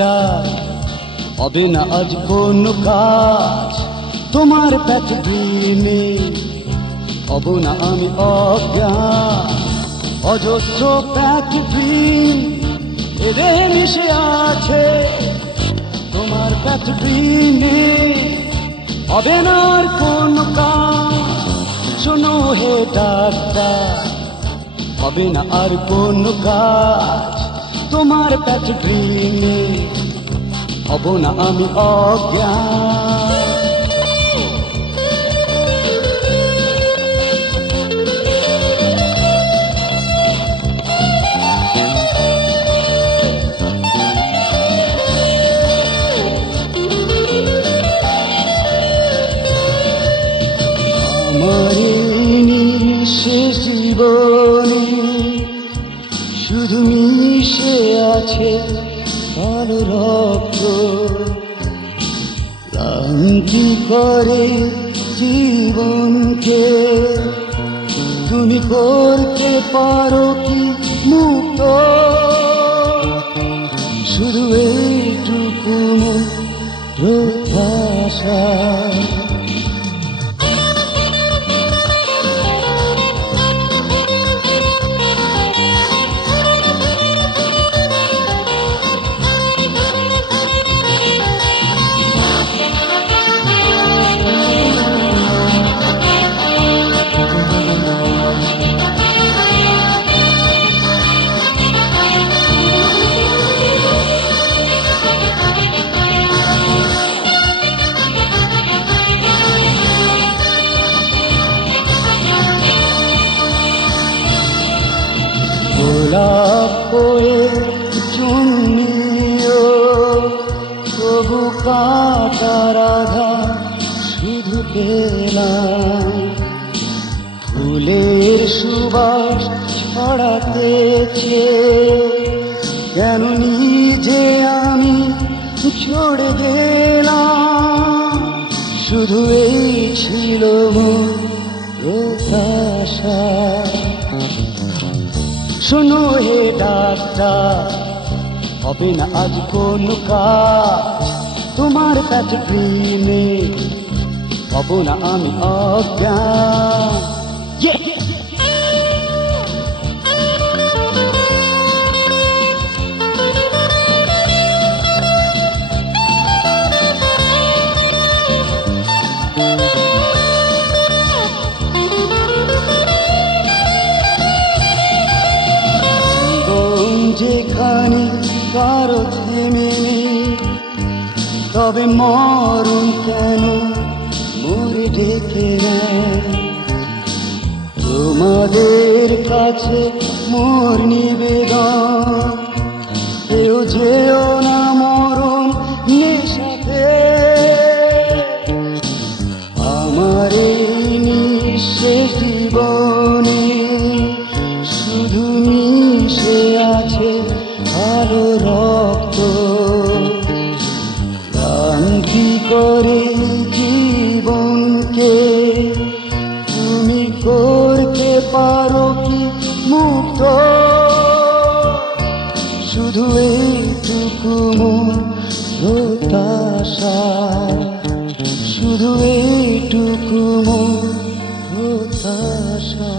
Doctor, হবে না আজ কোনো কাজ তোমার পেট ড্রিমে, হব না আমি অজ্ঞান। অজস্র পেট ড্রিম এদের মিশে আছে তোমার পেট ড্রিমে, হবে না আর কোনো কাজ। শোনো হে ডাক্তার, হবে না আর কোনো কাজ তোমার পেট ড্রিমে, হব না আমি অজ্ঞান। আমার শেষ জীবনে শুধু মিশে আছে কালো রক্ত, ক্লান্তি করে জীবনকে তুমি করতে পারো কি মুক্ত, শুধু এইটুকু প্রত্যাশা। গোলাপ হয়ে জন্মিও তবু কাঁটার আঘাত শুধু পেলাম, ফুলের সুবাস ছড়াতেছে কেন নিজে আমি ছড়ে গেলাম, শুধু এই ছিল মোর প্রত্যাশা। শোনো হে ডাক্তার, হবে না আজ কোনো কাজ তোমার পেট ড্রিমে, হব না আমি অজ্ঞান। যেখানে কারো থেমে নেই, তবে মরণ কেন মরে ডেকে নেয়, তোমাদের কাছে মোর নিবেদন, কেউ যেও না মরণ নেশাতে, আমার এই নিঃশেষ জীবনে শুধু মিশে আছে আলো রক্ত, ক্লান্তি করে জীবনকে তুমি করতে পারো কি মুক্ত, শুধু এইটুকু মোর প্রত্যাশা, শুধু এইটুকু মোর প্রত্যাশা।